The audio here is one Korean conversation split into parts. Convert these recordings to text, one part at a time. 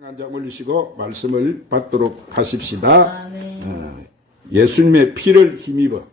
한장 올리시고 말씀을 받도록 하십시다. 아멘. 어, 예수님의 피를 힘입어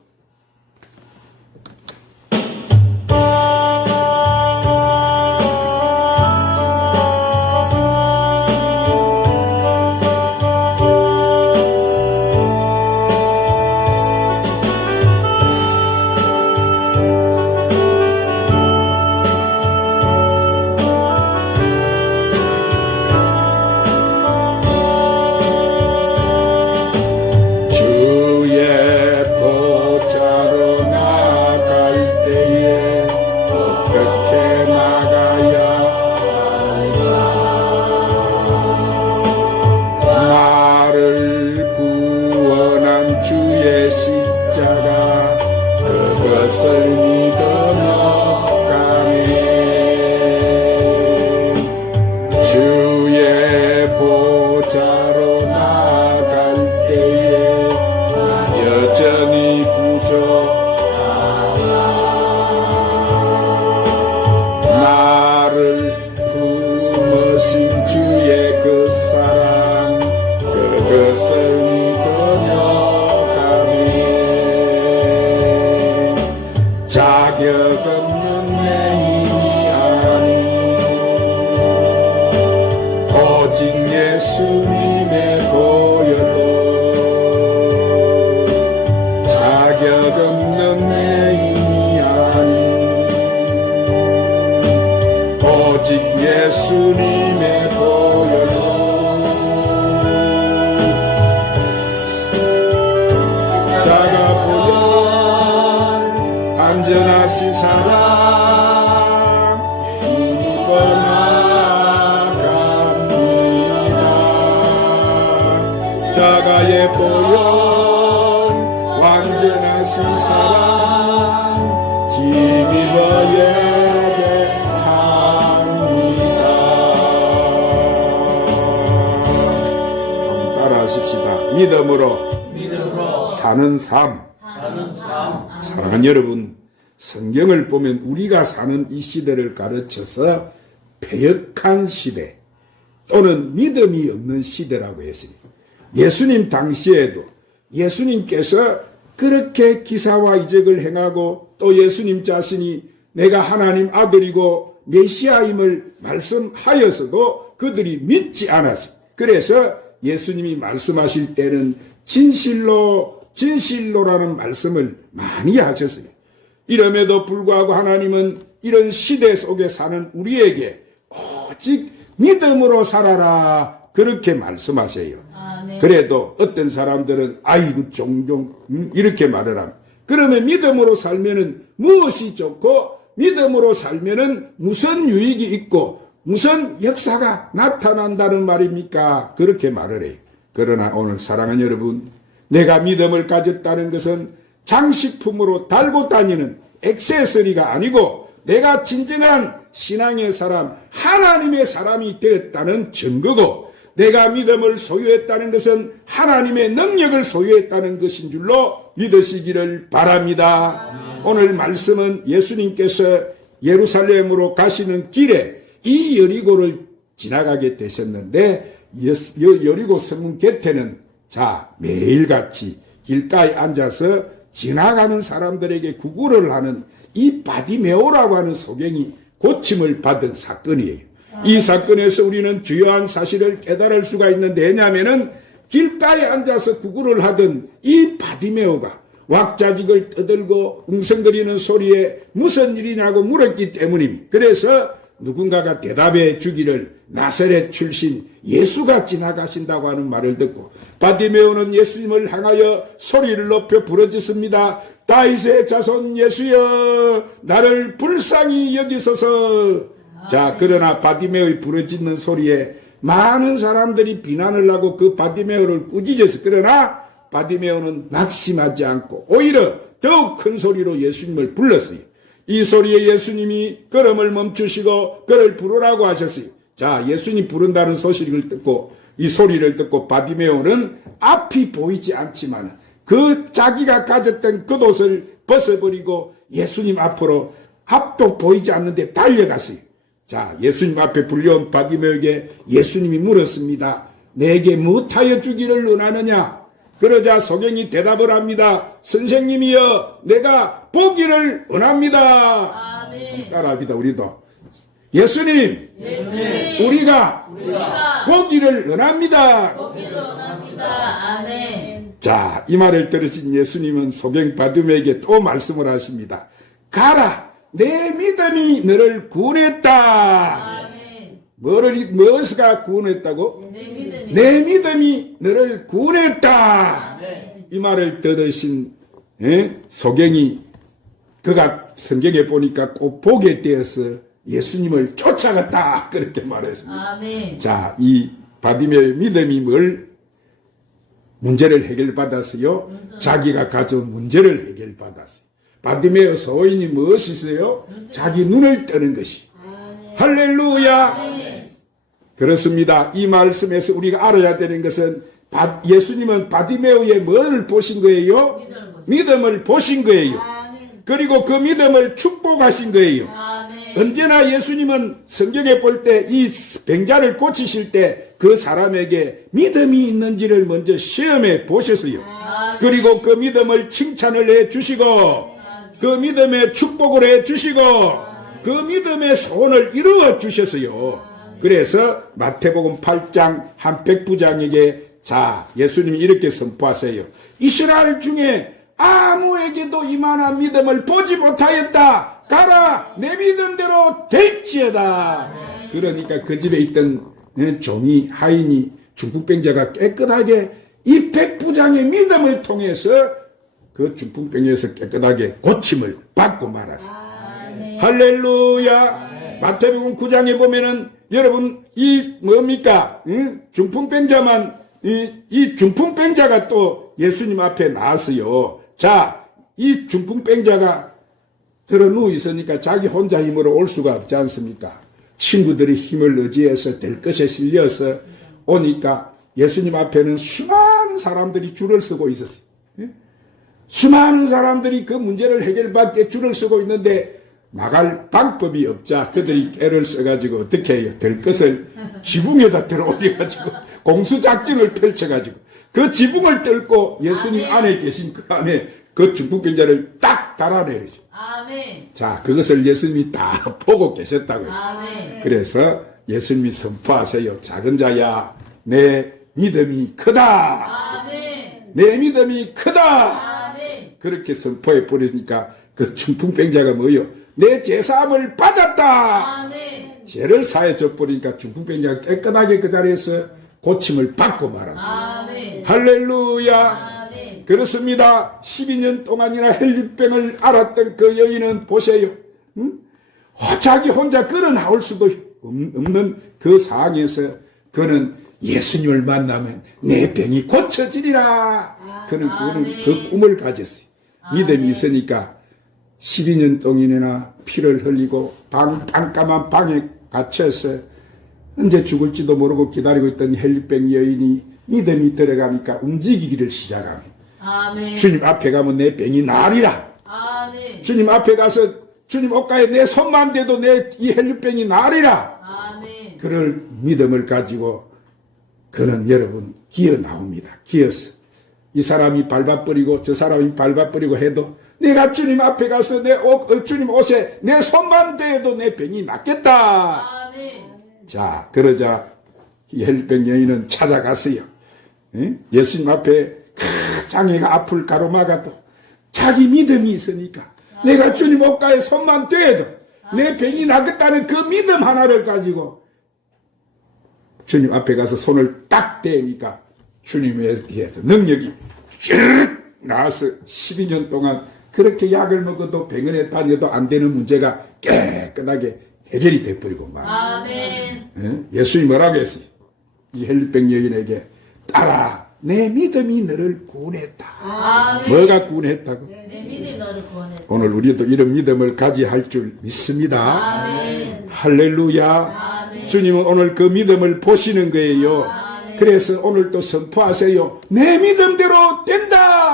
주의 십자가 그것을 믿어 가네 오직 예 사는 삶 사는 삶. 사랑하는 여러분, 성경을 보면 우리가 사는 이 시대를 가르쳐서 패역한 시대 또는 믿음이 없는 시대라고 했으니 예수님 당시에도 예수님께서 그렇게 기사와 이적을 행하고 또 예수님 자신이 내가 하나님 아들이고 메시아임을 말씀하여서도 그들이 믿지 않았어요. 그래서 예수님이 말씀하실 때는 진실로 진실로라는 말씀을 많이 하셨어요. 이럼에도 불구하고 하나님은 이런 시대 속에 사는 우리에게 오직 믿음으로 살아라 그렇게 말씀하세요. 아멘. 그래도 어떤 사람들은 아이고 종종 음, 이렇게 말을 합니다. 그러면 믿음으로 살면은 무엇이 좋고 믿음으로 살면은 무슨 유익이 있고 무슨 역사가 나타난다는 말입니까? 그렇게 말을 해요. 그러나 오늘 사랑하는 여러분, 내가 믿음을 가졌다는 것은 장식품으로 달고 다니는 액세서리가 아니고 내가 진정한 신앙의 사람, 하나님의 사람이 되었다는 증거고 내가 믿음을 소유했다는 것은 하나님의 능력을 소유했다는 것인 줄로 믿으시기를 바랍니다. 오늘 말씀은 예수님께서 예루살렘으로 가시는 길에 이 여리고를 지나가게 되셨는데 여리고 성문 곁에는 자 매일같이 길가에 앉아서 지나가는 사람들에게 구걸을 하는 이 바디메오라고 하는 소경이 고침을 받은 사건이에요. 이 사건에서 우리는 주요한 사실을 깨달을 수가 있는데 왜냐하면은 길가에 앉아서 구걸을 하던 이 바디메오가 왁자직을 떠들고 웅성거리는 소리에 무슨 일이냐고 물었기 때문입니다. 그래서 누군가가 대답해 주기를 나사렛 출신 예수가 지나가신다고 하는 말을 듣고 바디메오는 예수님을 향하여 소리를 높여 부르짖습니다. 다윗의 자손 예수여 나를 불쌍히 여기소서. 자 그러나 바디메오의 부르짖는 소리에 많은 사람들이 비난을 하고 그 바디메오를 꾸짖었어. 그러나 바디메오는 낙심하지 않고 오히려 더욱 큰 소리로 예수님을 불렀어요. 이 소리에 예수님이 걸음을 멈추시고 그를 부르라고 하셨어요. 자, 예수님 부른다는 소식을 듣고 이 소리를 듣고 바디메오는 앞이 보이지 않지만 그 자기가 가졌던 겉옷을 벗어버리고 예수님 앞으로 앞도 보이지 않는데 달려갔어요. 자, 예수님 앞에 불려온 바디메에게 예수님이 물었습니다. 내게 무엇하여 주기를 원하느냐? 그러자 소경이 대답을 합니다. 선생님이여, 내가 보기를 원합니다. 아멘. 따라합니다, 우리도. 예수님, 예수님, 우리가 우리가 보기를 원합니다. 보기를 원합니다. 아멘. 자, 이 말을 들으신 예수님은 소경 바둠에게 또 말씀을 하십니다. 가라! 내 믿음이 너를 구원했다. 뭐를, 무엇가 구원했다고? 내 믿음이 내 믿음이 너를 구원했다. 아멘. 이 말을 들으신 예? 소경이 그가 성경에 보니까 꼭 보게 되어서 예수님을 쫓아갔다. 그렇게 말했습니다. 아멘. 자, 이 바디메의 믿음이 뭘 문제를 해결받았어요? 자기가 가져온 문제를 해결받았어요. 바디메의 소인이 무엇이 있어요? 자기 눈을 뜨는 것이. 할렐루야! 그렇습니다. 이 말씀에서 우리가 알아야 되는 것은 바- 예수님은 바디메오의 뭘 보신 거예요? 믿음을 보신 거예요. 그리고 그 믿음을 축복하신 거예요. 언제나 예수님은 성경에 볼 때 이 병자를 고치실 때 그 사람에게 믿음이 있는지를 먼저 시험해 보셨어요. 그리고 그 믿음을 칭찬을 해 주시고 그 믿음에 축복을 해 주시고 그 믿음의 소원을 이루어 주셨어요. 그래서 마태복음 8장 한 백부장에게 자 예수님이 이렇게 선포하세요. 이스라엘 중에 아무에게도 이만한 믿음을 보지 못하였다. 가라 내 믿음대로 될지어다. 그러니까 그 집에 있던 예, 종이 하인이 중풍병자가 깨끗하게 이 백부장의 믿음을 통해서 그 중풍병에서 깨끗하게 고침을 받고 말았어요. 할렐루야. 마태복음 9장에 보면은 여러분 이 뭡니까? 응? 중풍병자만 이, 이 중풍병자가 또 예수님 앞에 나왔어요. 자, 이 중풍병자가 들어 누워 있으니까 자기 혼자 힘으로 올 수가 없지 않습니까? 친구들이 힘을 의지해서 될 것에 실려서 오니까 예수님 앞에는 수많은 사람들이 줄을 서고 있었어요. 예? 수많은 사람들이 그 문제를 해결받게 줄을 서고 있는데 나갈 방법이 없자 그들이 깨를 써가지고 어떻게 해요? 될 것을 지붕에다 들어올려가지고 공수작전을 펼쳐가지고 그 지붕을 뚫고 예수님 안에 계신 그 안에 그 중풍병자를 딱 달아내리죠. 아멘. 자, 그것을 예수님이 다 보고 계셨다고요. 아멘. 그래서 예수님이 선포하세요. 작은 자야, 내 믿음이 크다. 아멘. 내 믿음이 크다. 아멘. 그렇게 선포해 버리니까 그 중풍병자가 뭐요? 내 제사함을 받았다. 아멘. 죄를 사해 줘 버리니까 중풍병자가 깨끗하게 그 자리에서 고침을 받고 말았어요. 아멘. 할렐루야. 아멘. 그렇습니다. 12년 동안이나 헬리병을 앓았던 그 여인은 보세요. 응? 어, 자기 혼자 걸어 나올 수도 없- 없는 그 상황에서 그는 예수님을 만나면 내 병이 고쳐지리라. 그는 그는 그 꿈을 가졌어요. 믿음이 있으니까 12년 동안이나 피를 흘리고 방, 깜깜한 방에 갇혀서 언제 죽을지도 모르고 기다리고 있던 헬리병 여인이 믿음이 들어가니까 움직이기를 시작합니다. 아멘. 주님 앞에 가면 내 병이 나으리라. 아멘. 주님 앞에 가서 주님 옷가에 내 손만 대도 내 이 헬리병이 나으리라. 아멘. 그럴 믿음을 가지고 그는 여러분 기어 나옵니다. 기어서 이 사람이 밟아버리고 저 사람이 밟아버리고 해도 내가 주님 앞에 가서 내 옷, 어, 주님 옷에 내 손만 대도 내 병이 낫겠다. 자, 그러자 이 헬병 여인은 찾아갔어요. 예? 예수님 앞에 그 장애가 앞을 가로막아도 자기 믿음이 있으니까 내가 주님 옷가에 손만 대도 내 병이 나겠다는 그 믿음 하나를 가지고 주님 앞에 가서 손을 딱 대니까 주님의 능력이 쭉 나와서 12년 동안 그렇게 약을 먹어도 병원에 다녀도 안 되는 문제가 깨끗하게 해결이 돼버리고 말. 아멘. 예? 예수님이 뭐라고 했어요? 이 헬리병 여인에게 따라 내 믿음이 너를 구원했다. 아멘. 뭐가 구원했다고? 내 믿음 너를 구원해. 오늘 우리도 이런 믿음을 가지 할 줄 믿습니다. 아멘. 할렐루야. 주님은 오늘 그 믿음을 보시는 거예요. 그래서 오늘 또 선포하세요. 내 믿음대로 된다.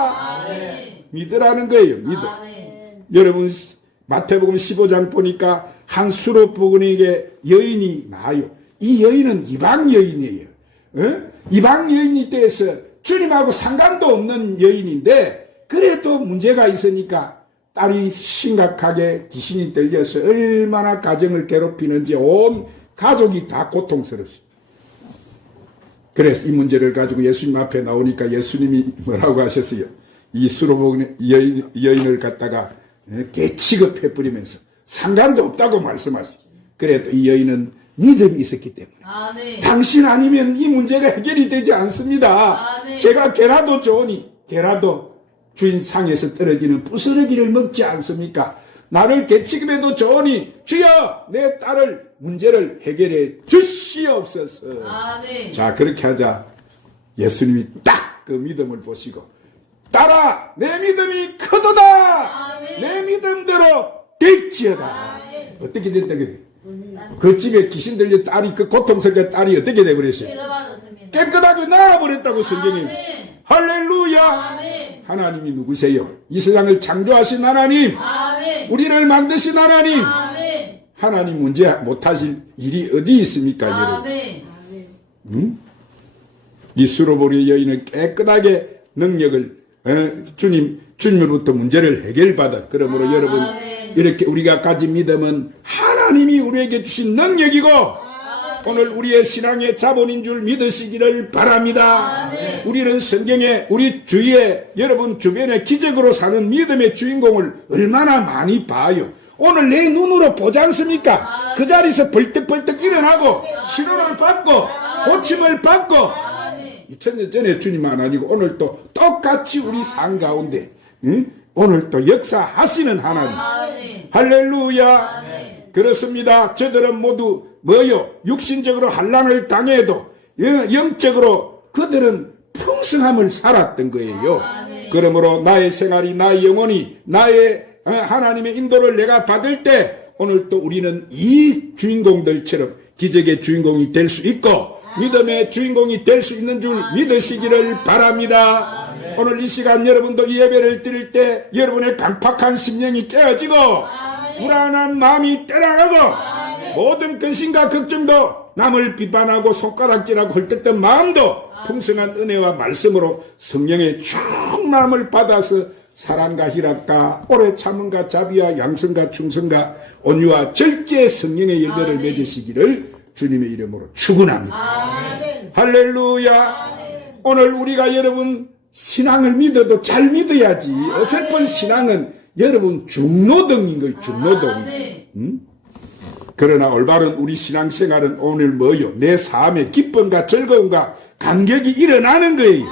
믿으라는 거예요. 믿음. 아멘. 여러분 마태복음 15장 보니까 한 수로복은에게 여인이 나요. 이 여인은 이방 여인이에요. 어? 이방 여인이 돼서 주님하고 상관도 없는 여인인데 그래도 문제가 있으니까 딸이 심각하게 귀신이 들려서 얼마나 가정을 괴롭히는지 온 가족이 다 고통스럽습니다. 그래서 이 문제를 가지고 예수님 앞에 나오니까 예수님이 뭐라고 하셨어요? 이 수로복 여인, 여인을 갖다가 예, 개취급해 버리면서 상관도 없다고 말씀하시죠. 그래도 이 여인은 믿음이 있었기 때문에 아멘. 당신 아니면 이 문제가 해결이 되지 않습니다. 아멘. 제가 개라도 좋으니 개라도 주인 상에서 떨어지는 부스러기를 먹지 않습니까? 나를 개취급해도 좋으니 주여 내 딸을 문제를 해결해 주시옵소서. 아멘. 자 그렇게 하자 예수님이 딱 그 믿음을 보시고 딸아 내 믿음이 크도다 아멘. 내 믿음대로 될지어다 아멘. 어떻게 됐다 그래 그 집에 귀신 들려 딸이 그 고통스럽게 딸이 어떻게 돼 버렸어요 치료받았습니다. 깨끗하게 나아버렸다고 성경이 아멘. 할렐루야 아멘. 하나님이 누구세요 이 세상을 창조하신 하나님 아멘. 우리를 만드신 하나님 아멘. 하나님 문제 못하실 일이 어디 있습니까 여러분 아멘. 이 수로보리 여인은 깨끗하게 능력을 어, 주님 주님으로부터 문제를 해결받아. 그러므로 아멘. 여러분 이렇게 우리가 가진 믿음은 하나님이 우리에게 주신 능력이고 오늘 우리의 신앙의 자본인 줄 믿으시기를 바랍니다. 우리는 성경에 우리 주위에 여러분 주변에 기적으로 사는 믿음의 주인공을 얼마나 많이 봐요. 오늘 내 눈으로 보지 않습니까? 그 자리에서 벌떡벌떡 일어나고 치료를 받고 고침을 받고. 2000년 전에 주님만 아니고 오늘 또 똑같이 우리 삶 가운데 응? 오늘 또 역사하시는 하나님. 할렐루야. 그렇습니다. 저들은 모두 뭐요? 육신적으로 환란을 당해도 영- 영적으로 그들은 풍성함을 살았던 거예요. 그러므로 나의 생활이 나의 영혼이 나의 어, 하나님의 인도를 내가 받을 때 오늘 또 우리는 이 주인공들처럼 기적의 주인공이 될 수 있고 믿음의 주인공이 될 수 있는 줄 믿으시기를 바랍니다. 오늘 이 시간 여러분도 이 예배를 드릴 때 여러분의 강팍한 심령이 깨어지고 불안한 마음이 때려가고 모든 근심과 걱정도 남을 비판하고 손가락질하고 헐뜯던 마음도 풍성한 은혜와 말씀으로 성령의 충만함을 받아서 사랑과 희락과 오래 참음과 자비와 양성과 충성과 온유와 절제의 성령의 열매를. 맺으시기를 주님의 이름으로 축원합니다. 아멘. 할렐루야. 오늘 우리가 여러분 신앙을 믿어도 잘 믿어야지. 어설픈 신앙은 여러분 중노동인 거예요. 중노동. 아멘. 그러나 올바른 우리 신앙생활은 오늘 뭐요? 내 삶에 기쁨과 즐거움과 감격이 일어나는 거예요.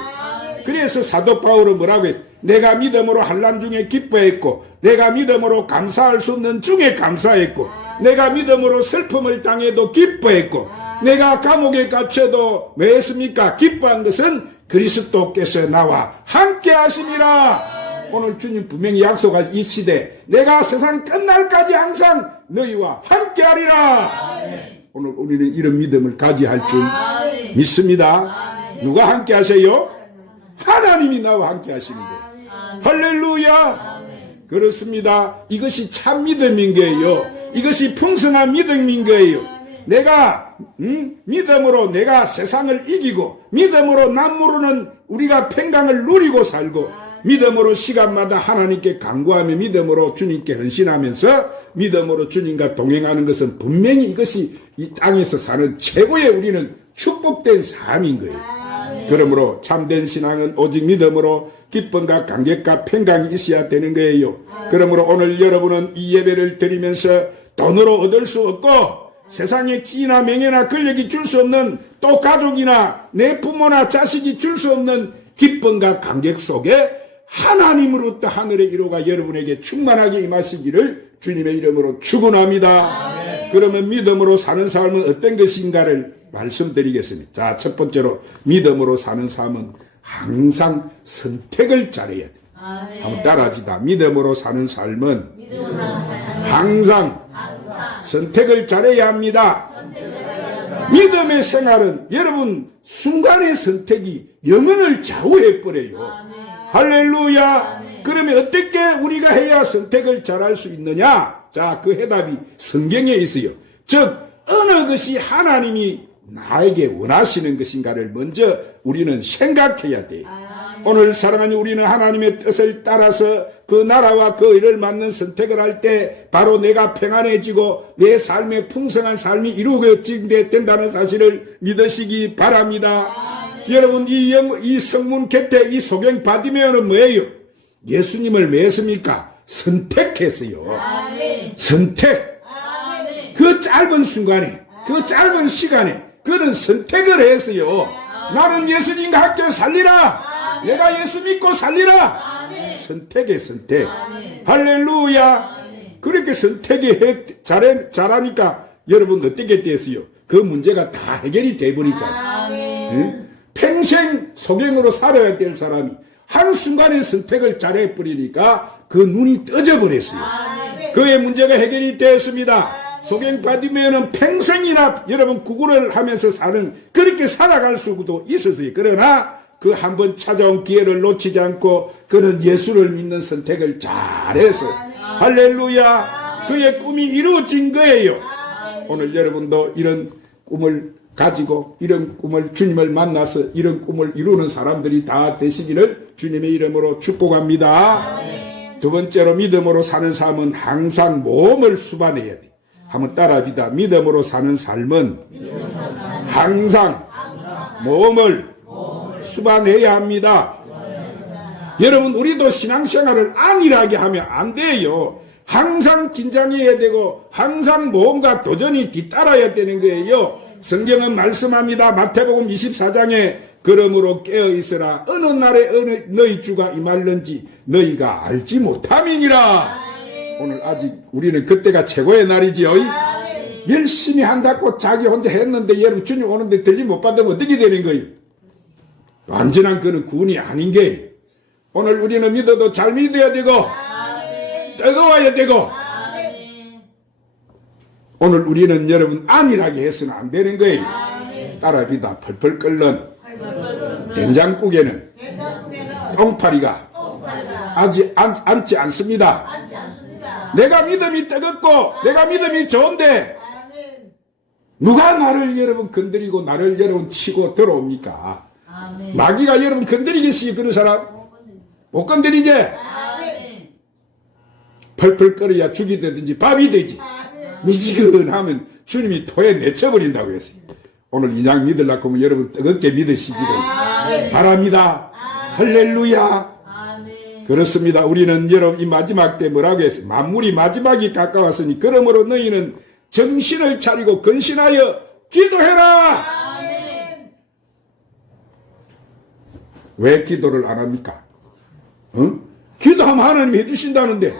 그래서 사도 바울은 뭐라고 했? 내가 믿음으로 환란 중에 기뻐했고, 내가 믿음으로 감사할 수 없는 중에 감사했고, 내가 믿음으로 슬픔을 당해도 기뻐했고, 내가 감옥에 갇혀도 왜 했습니까? 기뻐한 것은 그리스도께서 나와 함께 하심이라. 오늘 주님 분명히 약속한 이 시대, 내가 세상 끝날까지 항상 너희와 함께 하리라. 오늘 우리는 이런 믿음을 가져야 할 줄. 믿습니다. 누가 함께 하세요? 하나님이 나와 함께 하시는데. 할렐루야! 그렇습니다. 이것이 참 믿음인 거예요. 이것이 풍성한 믿음인 거예요. 내가 음? 믿음으로 내가 세상을 이기고 믿음으로 남모르는 우리가 평강을 누리고 살고 믿음으로 시간마다 하나님께 간구하며 믿음으로 주님께 헌신하면서 믿음으로 주님과 동행하는 것은 분명히 이것이 이 땅에서 사는 최고의 우리는 축복된 삶인 거예요. 그러므로 참된 신앙은 오직 믿음으로 기쁨과 감격과 평강이 있어야 되는 거예요. 그러므로 오늘 여러분은 이 예배를 드리면서 돈으로 얻을 수 없고 세상에 지나 명예나 권력이 줄 수 없는 또 가족이나 내 부모나 자식이 줄 수 없는 기쁨과 감격 속에 하나님으로부터 하늘의 이로가 여러분에게 충만하게 임하시기를 주님의 이름으로 축원합니다. 그러면 믿음으로 사는 삶은 어떤 것인가를 말씀드리겠습니다. 자, 첫 번째로 믿음으로 사는 삶은 항상 선택을 잘해야 돼. 아멘. 한번 따라합시다. 믿음으로 사는 삶은 믿음으로. 항상 항상 선택을 잘해야 합니다. 믿음의 생활은 여러분 순간의 선택이 영혼을 좌우해 버려요. 아멘. 할렐루야. 그러면 어떻게 우리가 해야 선택을 잘할 수 있느냐? 자, 그 해답이 성경에 있어요. 즉, 어느 것이 하나님이 나에게 원하시는 것인가를 먼저 우리는 생각해야 돼. 오늘 사랑하는 우리는 하나님의 뜻을 따라서 그 나라와 그 일을 맞는 선택을 할 때 바로 내가 평안해지고 내 삶의 풍성한 삶이 이루어지게 된다는 사실을 믿으시기 바랍니다. 여러분 이, 영, 이 성문 곁에 이 소경 바디메어는 뭐예요? 예수님을 왜 했습니까? 선택했어요. 선택. 그 짧은 순간에, 그 짧은 시간에, 그는 선택을 했어요. 나는 예수님과 함께 살리라. 내가 예수 믿고 살리라. 선택의 선택. 할렐루야. 그렇게 선택이 해, 잘해, 잘하니까 여러분 어떻게 됐어요? 그 문제가 다 해결이 돼버리지 않습니까? 응? 평생 소경으로 살아야 될 사람이 한순간에 선택을 잘해버리니까 그 눈이 떠져버렸어요. 그의 문제가 해결이 되었습니다. 소경 받으면은 평생이나 여러분 구구를 하면서 사는 그렇게 살아갈 수도 있었어요. 그러나 그 한 번 찾아온 기회를 놓치지 않고 그는 예수를 믿는 선택을 잘해서 할렐루야 그의 꿈이 이루어진 거예요. 오늘 여러분도 이런 꿈을 가지고 이런 꿈을 주님을 만나서 이런 꿈을 이루는 사람들이 다 되시기를 주님의 이름으로 축복합니다. 두 번째로 믿음으로 사는 삶은 항상 모험을 수반해야 돼. 한번 따라합니다. 믿음으로 사는 삶은 항상 모험을 수반해야 합니다. 여러분 우리도 신앙생활을 안일하게 하면 안 돼요. 항상 긴장해야 되고 항상 모험과 도전이 뒤따라야 되는 거예요. 성경은 말씀합니다. 마태복음 24장에 그러므로 깨어 있으라 어느 날에 어느 너희 주가 임할는지 너희가 알지 못함이니라. 오늘 아직 우리는 그때가 최고의 날이지요. 열심히 한다고 자기 혼자 했는데 여러분 주님 오는데 들림 못 받으면 어떻게 되는 거예요? 완전한 그는 구원이 아닌 게 오늘 우리는 믿어도 잘 믿어야 되고 뜨거워야 되고 오늘 우리는 여러분 안일하게 해서는 안 되는 거예요. 따라비다 펄펄 끓는 된장국에는 똥파리가 아직 앉, 앉지 않습니다. 내가 믿음이 뜨겁고 내가 믿음이 좋은데 누가 나를 여러분 건드리고 나를 여러분 치고 들어옵니까? 마귀가 여러분 건드리겠어요 그런 사람? 못 건드리지? 펄펄 끓어야 죽이 되든지 밥이 되지. 미지근하면 주님이 토에 내쳐버린다고 했어요. 오늘 인양 믿으려고 하면 여러분 뜨겁게 믿으시기를 바랍니다. 할렐루야. 그렇습니다. 우리는 여러분 이 마지막 때 뭐라고 했어요? 만물이 마지막이 가까웠으니 그러므로 너희는 정신을 차리고 근신하여 기도해라. 왜 기도를 안 합니까? 어? 기도하면 하나님이 해주신다는데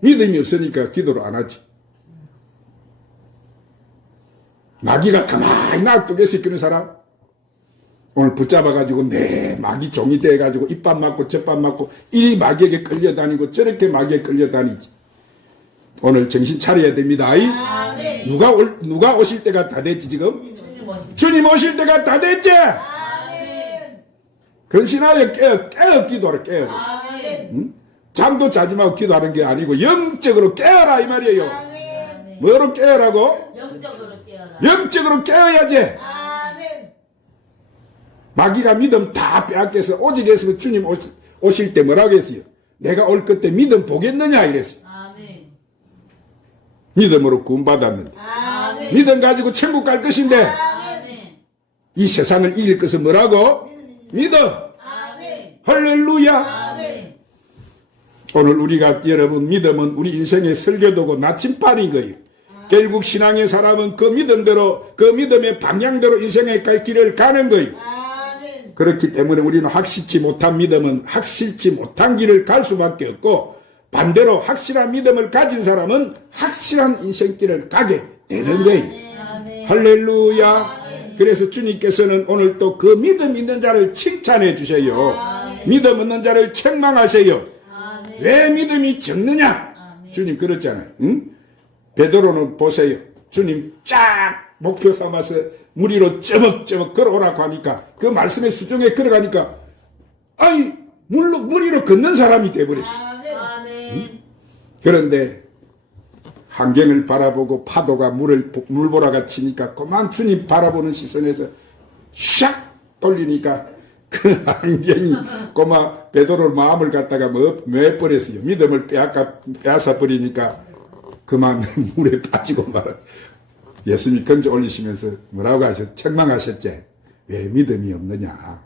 믿음이 없으니까 기도를 안 하지. 마귀가 가만히 놔두겠어 그런 사람? 오늘 붙잡아가지고 내 마귀 종이 돼 가지고 입밥 맞고 젖밥 맞고 이리 마귀에게 끌려다니고 저렇게 마귀에 끌려다니지. 오늘 정신 차려야 됩니다. 아이? 누가 올, 누가 오실 때가 다 됐지 지금? 주님 오실 때가 다 됐지? 근신하여 깨어, 깨어 기도를 깨어. 잠도 자지 말고 기도하는 게 아니고 영적으로 깨어라 이 말이에요. 뭐로 깨어라고? 영적으로 깨어라. 영적으로 깨어야지. 마귀가 믿음 다 빼앗겨서 오직 예수가 주님 오실, 오실 때 뭐라고 했어요? 내가 올 그때 믿음 보겠느냐 이랬어요. 아멘. 믿음으로 구원받았는데. 아멘. 믿음 가지고 천국 갈 것인데 아멘. 이 세상을 이길 것은 뭐라고? 믿음. 아멘. 할렐루야. 아멘. 오늘 우리가 여러분 믿음은 우리 인생의 설교도고 나침반인 거예요. 결국 신앙의 사람은 그 믿음대로 그 믿음의 방향대로 인생의 갈 길을 가는 거예요. 아멘. 그렇기 때문에 우리는 확실치 못한 믿음은 확실치 못한 길을 갈 수밖에 없고 반대로 확실한 믿음을 가진 사람은 확실한 인생길을 가게 되는 거예요. 할렐루야. 그래서 주님께서는 오늘 또 그 믿음 있는 자를 칭찬해 주세요. 믿음 없는 자를 책망하세요. 왜 믿음이 적느냐? 주님 그랬잖아요. 응? 베드로는 보세요. 주님 쫙 목표 삼아서 물 위로 쩌벅쩌벅 걸어오라고 하니까 그 말씀의 수중에 걸어가니까 아이 물로 물 위로 걷는 사람이 돼버렸어. 아멘. 그런데 환경을 바라보고 파도가 물을 물보라가 치니까 그만 주님 바라보는 시선에서 샥 돌리니까 그 환경이 꼬마 베드로 마음을 갖다가 뭐 매버렸어요. 믿음을 빼앗아 버리니까 그만 물에 빠지고 말아. 예수님 건져 올리시면서 뭐라고 하셨? 책망하셨지. 왜 믿음이 없느냐?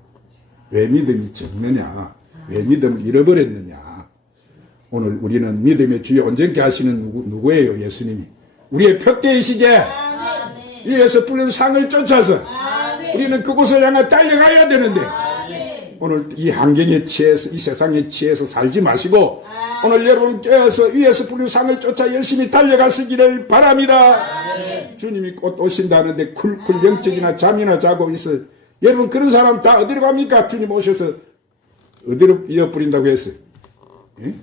왜 믿음이 적느냐? 왜 믿음을 잃어버렸느냐? 오늘 우리는 믿음의 주여 온전케 하시는 누구, 누구예요? 예수님이. 우리의 표대이시제. 위에서 불린 상을 쫓아서. 우리는 그곳을 향해 달려가야 되는데. 오늘 이 환경에 취해서 이 세상에 취해서 살지 마시고 오늘 여러분 깨어서 위에서 불린 상을 쫓아 열심히 달려가시기를 바랍니다. 주님이 곧 오신다는데 쿨쿨 영적이나 잠이나 자고 있어. 여러분 그런 사람 다 어디로 갑니까? 주님 오셔서 어디로 이어버린다고 했어요. 예?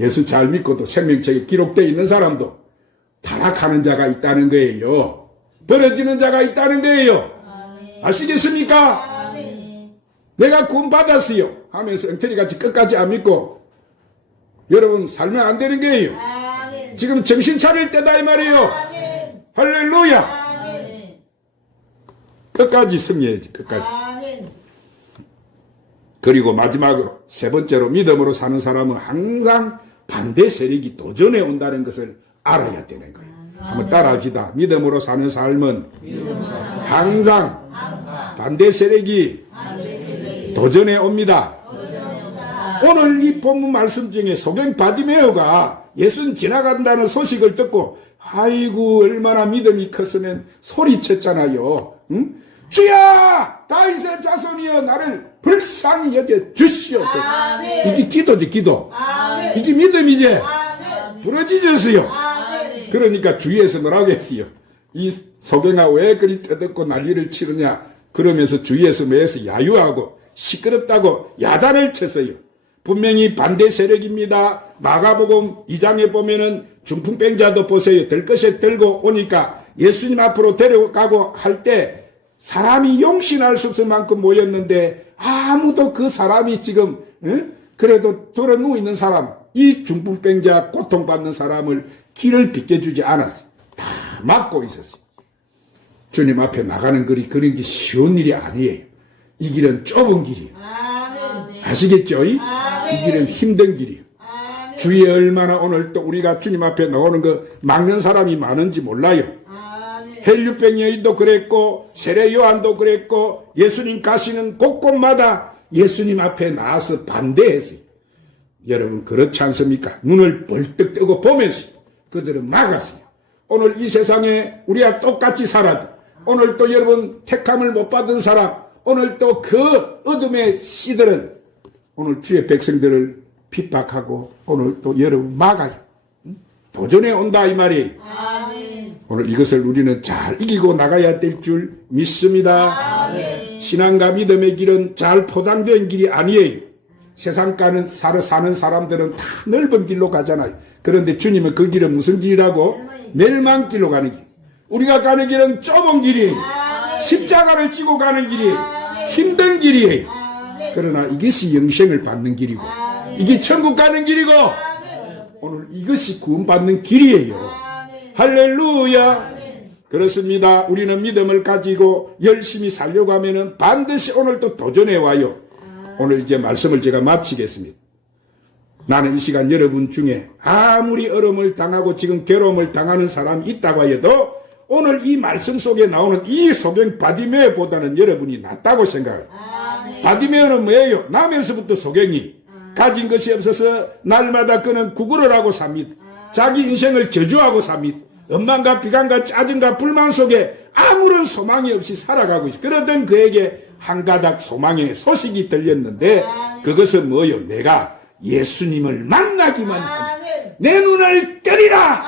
예수 잘 믿고도 생명책에 기록되어 있는 사람도 타락하는 자가 있다는 거예요. 벌어지는 자가 있다는 거예요. 아시겠습니까? 내가 구원 받았어요. 하면서 엉터리 같이 끝까지 안 믿고 여러분 살면 안 되는 거예요. 지금 정신 차릴 때다 이 말이에요. 아멘. 할렐루야. 아멘. 끝까지 승리해야지 끝까지. 아멘. 그리고 마지막으로 세 번째로 믿음으로 사는 사람은 항상 반대 세력이 도전해 온다는 것을 알아야 되는 거예요. 한번 따라합시다. 믿음으로 사는 삶은 항상 반대 세력이 도전해 옵니다. 오늘 이 본문 말씀 중에 소경 바디메오가 예수님 지나간다는 소식을 듣고 아이고 얼마나 믿음이 컸으면 소리쳤잖아요. 응? 주야 다윗의 자손이여 나를 불쌍히 여겨 주시옵소서. 아멘. 이게 기도지 기도. 아멘. 이게 믿음이지. 아멘. 부러지졌어요. 아멘. 그러니까 주위에서 뭐라고 했어요? 이 소경아 왜 그리 떠듣고 난리를 치느냐? 그러면서 주위에서 매에서 야유하고 시끄럽다고 야단을 쳤어요. 분명히 반대 세력입니다. 마가복음 2장에 보면은 중풍병자도 보세요. 들 것에 들고 오니까 예수님 앞으로 데려가고 할 때 사람이 용신할 수 없을 만큼 모였는데 아무도 그 사람이 지금 응? 그래도 들어 누워 있는 사람 이 중풍병자 고통받는 사람을 길을 비켜주지 않았어요. 다 막고 있었어요. 주님 앞에 나가는 길이 그런 게 쉬운 일이 아니에요. 이 길은 좁은 길이에요. 아멘. 아시겠죠? 이, 아멘. 이 길은 힘든 길이에요. 주위에 얼마나 오늘 또 우리가 주님 앞에 나오는 거 막는 사람이 많은지 몰라요. 헬류병 여인도 그랬고 세례 요한도 그랬고 예수님 가시는 곳곳마다 예수님 앞에 나와서 반대했어요. 여러분 그렇지 않습니까? 눈을 벌떡 뜨고 보면서 그들은 막았어요. 오늘 이 세상에 우리와 똑같이 살아도 오늘 또 여러분 택함을 못 받은 사람 오늘 또 그 어둠의 씨들은 오늘 주의 백성들을 핍박하고 오늘 또 여러분 막아요. 응? 도전해 온다 이 말이에요. 아멘. 오늘 이것을 우리는 잘 이기고 나가야 될 줄 믿습니다. 신앙과 믿음의 길은 잘 포장된 길이 아니에요. 세상 가는 살아 사는 사람들은 다 넓은 길로 가잖아요. 그런데 주님은 그 길은 무슨 길이라고? 멸망 길로 가는 길. 우리가 가는 길은 좁은 길이에요. 십자가를 지고 가는 길이에요. 힘든 길이에요. 그러나 이것이 영생을 받는 길이고, 이게 천국 가는 길이고, 오늘 이것이 구원받는 길이에요. 할렐루야. 그렇습니다. 우리는 믿음을 가지고 열심히 살려고 하면은 반드시 오늘 또 도전해 와요. 오늘 이제 말씀을 제가 마치겠습니다. 나는 이 시간 여러분 중에 아무리 어려움을 당하고 지금 괴로움을 당하는 사람이 있다고 해도 오늘 이 말씀 속에 나오는 이 소경 바디메어보다는 여러분이 낫다고 생각해요. 바디메어는 뭐예요? 나면서부터 소경이 가진 것이 없어서 날마다 그는 구걸을 하고 삽니다. 자기 인생을 저주하고 삽니다. 원망과 비관과 짜증과 불만 속에 아무런 소망이 없이 살아가고 있어. 그러던 그에게 한 가닥 소망의 소식이 들렸는데 그것은 뭐요? 내가 예수님을 만나기만 하면. 내 눈을 뜨리라.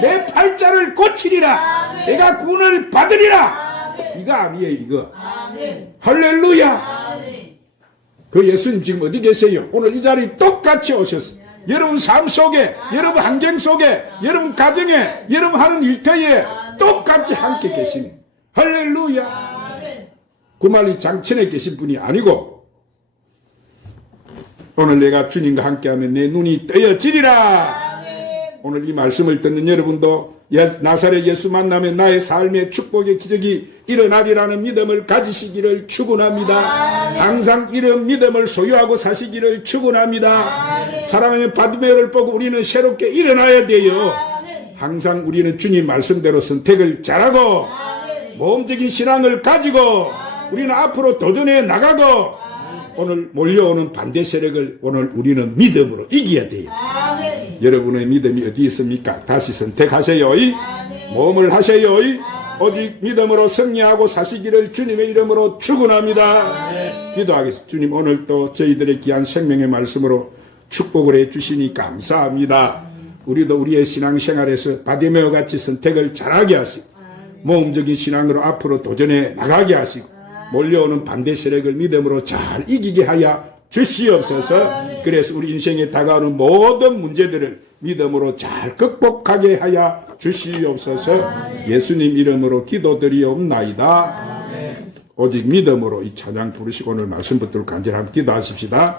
내 팔자를 고치리라. 내가 구원을 받으리라. 이거 아니에요, 이거. 아멘. 할렐루야. 아멘. 그 예수님 지금 어디 계세요? 오늘 이 자리 똑같이 오셨어요. 여러분 삶 속에, 여러분 환경 속에, 여러분 가정에, 여러분 하는 일터에 똑같이 함께 계시네. 할렐루야. 아멘. 그 말이 장천에 계신 분이 아니고, 오늘 내가 주님과 함께하면 내 눈이 떠여지리라. 오늘 이 말씀을 듣는 여러분도 예- 나사렛 예수 만나면 나의 삶의 축복의 기적이 일어나리라는 믿음을 가지시기를 축원합니다. 항상 이런 믿음을 소유하고 사시기를 축원합니다. 사랑하는 바드메를 보고 우리는 새롭게 일어나야 돼요. 항상 우리는 주님 말씀대로 선택을 잘하고. 모험적인 신앙을 가지고 우리는 앞으로 도전해 나가고 오늘 몰려오는 반대 세력을 오늘 우리는 믿음으로 이겨야 돼요. 아멘. 여러분의 믿음이 어디 있습니까? 다시 선택하세요. 이. 아멘. 모험을 하세요. 이. 오직 믿음으로 승리하고 사시기를 주님의 이름으로 축원합니다. 기도하겠습니다. 주님 오늘 또 저희들의 귀한 생명의 말씀으로 축복을 해 주시니 감사합니다. 우리도 우리의 신앙생활에서 바디메어 같이 선택을 잘하게 하시고 모험적인 신앙으로 앞으로 도전해 나가게 하시고 몰려오는 반대 세력을 믿음으로 잘 이기게 하여 주시옵소서. 그래서 우리 인생에 다가오는 모든 문제들을 믿음으로 잘 극복하게 하여 주시옵소서. 예수님 이름으로 기도드리옵나이다. 오직 믿음으로 이 찬양 부르시고 오늘 말씀 붙들고 간절히 한번 기도하십시다.